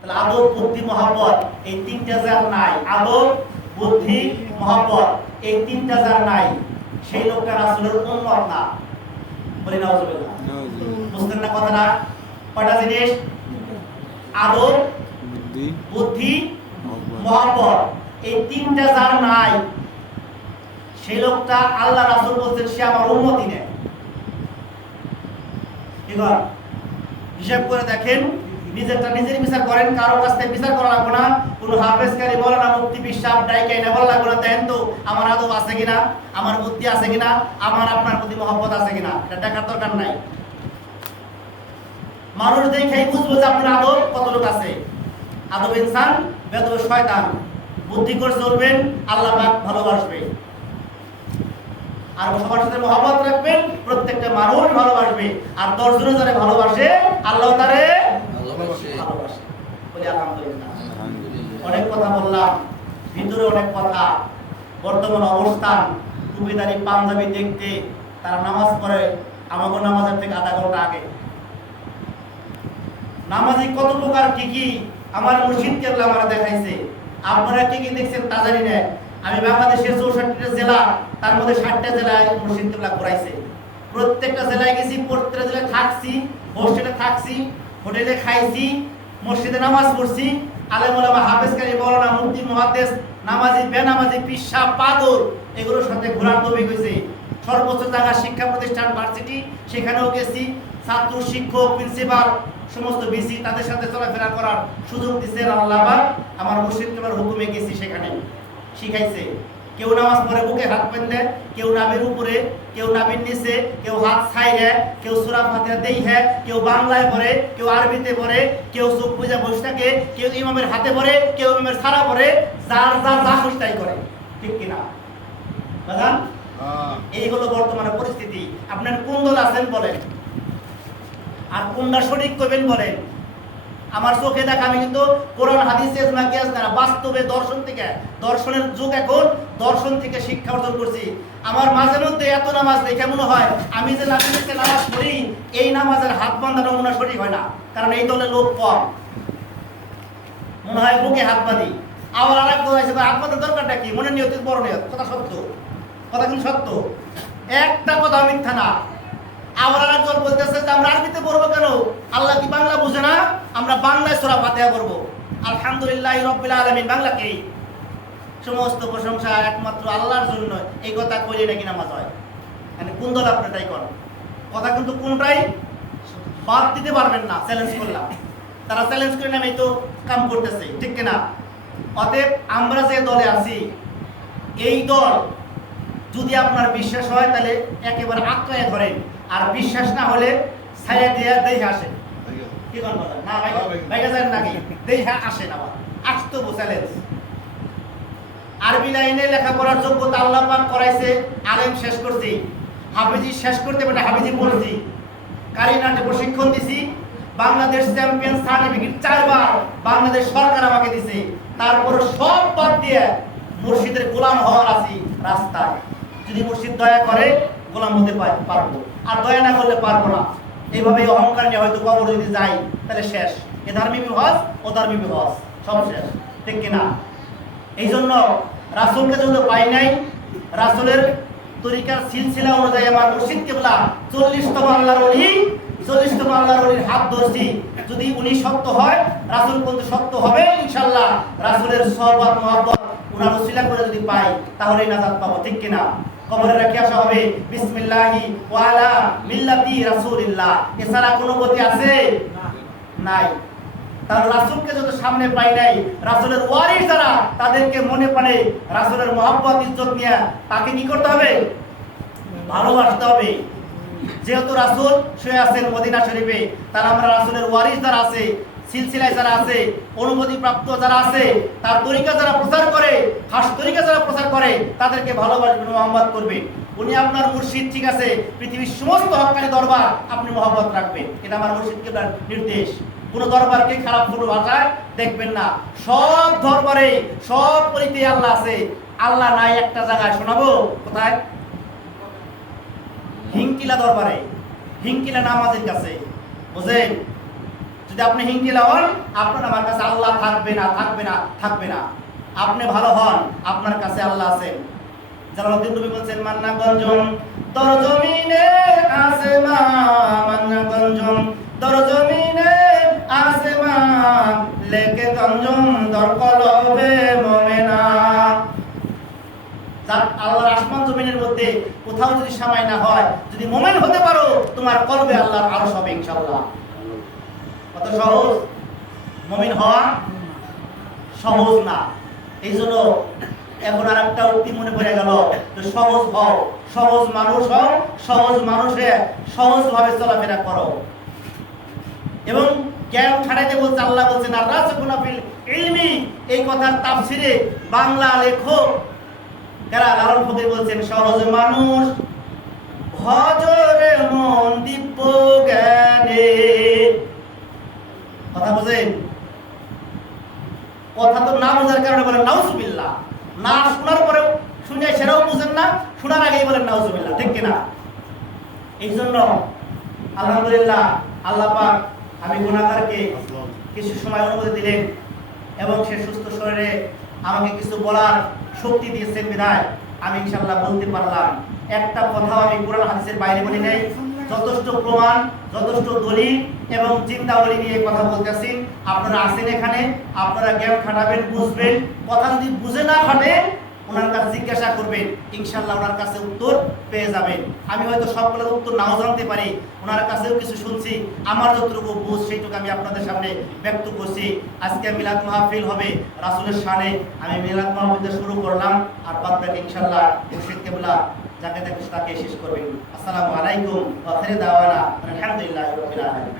তাহলে আদব, বুদ্ধি, মহব্বত এই তিনটা যার নাই, আদব, বুদ্ধি, মহব্বত এই তিনটা যার নাই, সেই লোকটা রাসূলের উম্মত না। বলি নাউজুবিল্লাহ। বুঝলেন না কথাটা? কয়টা জিনিস? আদব, বুদ্ধি, মহব্বত এই তিনটা যার নাই, সেই লোকটা আল্লাহ রাসূল বলছেন সে আমার উম্মতই না। এবার হিসাব করে দেখেন, নিজেরটা নিজের বিচার করেন, কারো কাছ থেকে বিচার করা লাগবে না। কোনো হাফেজকারী মৌলানা মুফতি বিশ্বাস ডাইকাই না বলা লাগবে না দেখেন তো আমার আদব আছে কিনা, আমার বুদ্ধি আছে কিনা, আমার আপনার প্রতি মহব্বত আছে কিনা, এটা দেখার দরকার নাই। মানুষ দেখেই বুঝবো যে আপনার আদব কতটুকু আছে। আদব ইনসান, বেদব শয়তান। বুদ্ধি করে চলবেন, আল্লাহ পাক ভালোবাসবে। আর সবার সাথে মহব্বত রাখবেন, প্রত্যেকটা মানুষ ভালোবাসবে। আর 10 জনে যারা ভালোবাসে আল্লাহ তারে ভালোবাসে। বলি আলহামদুলিল্লাহ। অনেক কথা বললাম, ভিতরে অনেক কথা। বর্তমান অবস্থান, টুপিদারি পাঞ্জাবি দেখতে তারা নামাজ পড়ে আমাকে নামাজের থেকে আধা ঘন্টা আগে। নামাজি কত প্রকার কি কি আমার মুর্শিদ কেবলা আমরা দেখাইছে। আপনারা কি কি দেখছেন তা জানি না। আমি বাংলাদেশের 64টা জেলা, তার মধ্যে 60টা জেলায় মুর্শিদ কেবলা ঘুরাইছে। প্রত্যেকটা জেলায় গেছি, প্রত্যেকটা জেলায় থাকছি, হোস্টেলে থাকছি, হোটেলে খাইছি, মসজিদে নামাজ পড়ছি। আলেম ওলামা, হাফেজকারী, মৌলানা, মুফতি, মুহাদ্দিস, নামাজি, বেনামাজি, পিশা, পাগল এগুলোর সাথে ঘোরার তৌফিক হয়েছে। সর্বোচ্চ জায়গা শিক্ষা প্রতিষ্ঠান, ভার্সিটি, সেখানেও গেছি। ছাত্র, শিক্ষক, প্রিন্সিপাল, সমস্ত বিসি তাদের সাথে চলাফেরা করার সুযোগ দিচ্ছে আল্লাহ পাক। আমার মুর্শিদ কেবলার হুকুমে গেছি, সেখানে শিখাইছে। কেউ নামাজ পড়ে বুকে হাত বেঁধে, কেউ নাভির উপরে, কেউ নাভির নিচে, কেউ হাত ছাইরে, কেউ সূরা ফাতিহা দেইহে, কেউ বাংলায় পড়ে, কেউ আরবিতে পড়ে, কেউ চোখ বুজা বসে থাকে, কেউ ইমামের হাতে পড়ে, কেউ ইমামের ছাড়া পড়ে, যার যার যা খুশি তাই করে। ঠিক কিনা বাজান? এই হলো বর্তমানে পরিস্থিতি। আপনার কোন দল আছেন বলেন, আর কোনটা সঠিক করবেন বলেন। আমার চোখে দেখা, আমি কিন্তু কোরআন হাদিস ইজমা কিয়াস না, বাস্তবে দর্শন থেকে, দর্শনের যুগ এখন, দর্শন থেকে শিক্ষা অর্জন করছি। আমার মাঝে মধ্যে এত নামাজ দেখে মনে হয় আমি যে নামাজে নামাজ পড়ি, এই নামাজের হাত বাঁধানো মনে সঠিক হয় না, কারণ এই দলে লোক কম। মনে হয় বুকে হাত বাঁধি। আবার আর এক দল আছে, হাত বাঁধার দরকারটা কি? মনে নিয়ত বড় নিয়ত, কথা সত্য, কথা কিন্তু সত্য, একটা কথা মিথ্যা না। আবার আর একজন বলতেছে যে আমরা আরবিতে পড়বো কেন? আল্লাহ কি বাংলা বুঝে না? আমরা বাংলায় সূরা ফাতিহা পড়বো। আলহামদুলিল্লাহি রাব্বিল আলামিন, বাংলাকেই সমস্ত প্রশংসা একমাত্র আল্লাহর জন্য। এই কথা কইলে নাকি নামাজ হয়? মানে কোন দল আপনি তাই করেন? কথা কিন্তু কোনটাই বাদ দিতে পারবেন না। চ্যালেঞ্জ করলাম, তারা চ্যালেঞ্জ করে নামে তো কাম করতেছে, ঠিক কিনা? অতএব আমরা যে দলে আছি, এই দল যদি আপনার বিশ্বাস হয় তাহলে একেবারে আঁকড়ায় ধরেন, আর বিশ্বাস না হলে ছাইড়া দিয়ে দেখে আসে। কি কোন কথা না ভাই, ভাইকা যায় নাকি দেখে আসে না, আসতো চ্যালেঞ্জ। আরবি লাইনে লেখাপড়ার যোগ্যতা আল্লাহ পাক করাইছে, আলেম শেষ করছি, হাফেজি শেষ করতে পারে, হাফেজি পড়ছি, কারিনাটে প্রশিক্ষণ দিছি, বাংলাদেশ চ্যাম্পিয়ন সার্টিফিকেট 4 বার বাংলাদেশ সরকার আমাকে দিছে। তারপর সব বাদ দিয়ে মুর্শিদের গোলাম হওয়ার আছি রাস্তায়। যদি মুর্শিদ দয়া করে গোলাম হতে পারবো, আর দয়া না করলে পারবো না। এইভাবে অহংকার নিয়ে হয়তো কবর যদি যাই তাহলে শেষ। এ ধার্মিক হজ, ও ধার্মিক হজ, সব শেষ, ঠিক কিনা? এই জন্য রাসূলকে যদি পাই নাই, রাসূলের তরিকার সিলসিলা অনুযায়ী আমার মুর্শিদ কেবলা 40তম আল্লাহর ওলি, 40তম আল্লাহর ওলির হাত ধরছি। যদি উনি সত্য হয়, রাসূল কিন্তু সত্য হবে ইনশাআল্লাহ। রাসূলের সহবত মহব্বত উনার ওসিলা করে যদি পাই তাহলেই নাজাত পাবো, ঠিক কিনা? কবরে রেখে আসা হবে বিসমিল্লাহি ওয়া আলা মিল্লাতি রাসূলিল্লাহ। এছাড়া কোনো গতি আছে? নাই। তার রাসূলকে যদি সামনে পাই নাই, রাসূলের ওয়ারিস যারা, তাদেরকে মনে প্রাণে রাসূলের মহব্বত ইজ্জত নিয়ে তাকে কি করতে হবে? ভালোবাসতে হবে। যেহেতু রাসূল শুয়ে আছেন মদিনা শরীফে, তার আমরা রাসূলের ওয়ারিস যারা আছে, সিলসিলায় যারা আছে, অনুমতি প্রাপ্ত যারা আছে, তার তরিকা যারা প্রচার করে, খাস তরিকা যারা প্রচার করে, তাদেরকে ভালোবাসবেন, মহব্বত করবেন। উনি আপনার মুর্শিদ, ঠিক আছে, পৃথিবীর সমস্ত হক্কানি দরবার আপনি মহব্বত রাখবেন, এটা আমার মুর্শিদ কেবলার নির্দেশ। কোন দরবারকে খারাপ কোনো ভাষায় দেখবেন না। সব দরবারে, সব পরিতে আল্লাহ আছে। আল্লাহ নাই একটা জায়গায়, শোনাবো কোথায়? হিংকিলা দরবারে, হিংকিলা নামাজের কাছে, বুঝেন? যদি যদি আপনি হিংকিলা হন, আপনার আমার কাছে আল্লাহ থাকবে না, থাকবে না, থাকবে না। আপনি ভালো হন, আপনার কাছে আল্লাহ আছেন। জালালউদ্দিন নবী বলছেন, মান্না গঞ্জম দর জমিনে আছে মা, মান্না গঞ্জম দর জমিনে আছে মা, লেকে গঞ্জম দর কলবে মোমেনা। আল্লাহর আসমান জমিনের মধ্যে কোথাও যদি সময় না হয়, যদি মোমেন হতে পারো, তোমার কলবে আল্লাহর আরশ হবে ইনশাআল্লাহ। কত সহজ মুমিন হওয়া, সহজ না। এই জন্য এখন আর একটা উক্তি মনে পড়ে গেল, সহজ হও, সহজ মানুষ হও, সহজ মানুষে সহজভাবে চলাফেরা করো। এবং জ্ঞান ছাড়াইতে বলছে, আল্লাহ বলছেন আর রাসিখুনা ফিল ইলমি, এই কথার তাফসিরে বাংলা লেখক যারা লালন ফকির বলছেন, সহজ মানুষ ভজরে মন দিব্য জ্ঞানে। কথা বুঝেন? কথা তো না বোঝার কারণে বলেন নাউজুবিল্লাহ, না শোনার পরেও শুনে সেটাও বুঝেন না, শোনার আগেই বলেন নাউজুবিল্লাহ, ঠিক কিনা? এই জন্য আলহামদুলিল্লাহ আল্লাহ পাক আমি গুনাহগারকে কিছু সময় অনুমতি দিলেন এবং সে সুস্থ শরীরে আমাকে কিছু বলার শক্তি দিয়েছেন বিধায় আমি ইনশাআল্লাহ বলতে পারলাম। একটা কথাও আমি কোরআন হাদিসের বাইরে বলি নাই, যথেষ্ট প্রমাণ, যথেষ্ট দলিল এবং চিন্তাবলী নিয়ে কথা বলতেছি। আপনারা আছেন এখানে, আপনারা জ্ঞান খাটাবেন, বুঝবেন। কথা যদি বুঝে না খাটে, ওনার কাছে জিজ্ঞাসা করবেন, ইনশাআল্লাহ ওনার কাছে উত্তর পেয়ে যাবেন। আমি হয়তো সবগুলোর উত্তর নাও জানতে পারি, ওনার কাছেও কিছু শুনছি, আমার যতটুকু বুঝ সেইটুকু আমি আপনাদের সামনে ব্যক্ত করছি। আজকে মিলাদ মাহফিল হবে রাসূলের শানে, আমি মিলাদ মাহফিলটা শুরু করলাম, আর বাদ বাকি ইনশাআল্লাহ মুর্শিদ কেবলা যাকে তাকে শেষ করবেন। আসসালামু আলাইকুম ওয়া আখির দাওয়ানা আলহামদুলিল্লাহি রাব্বিল আলামিন।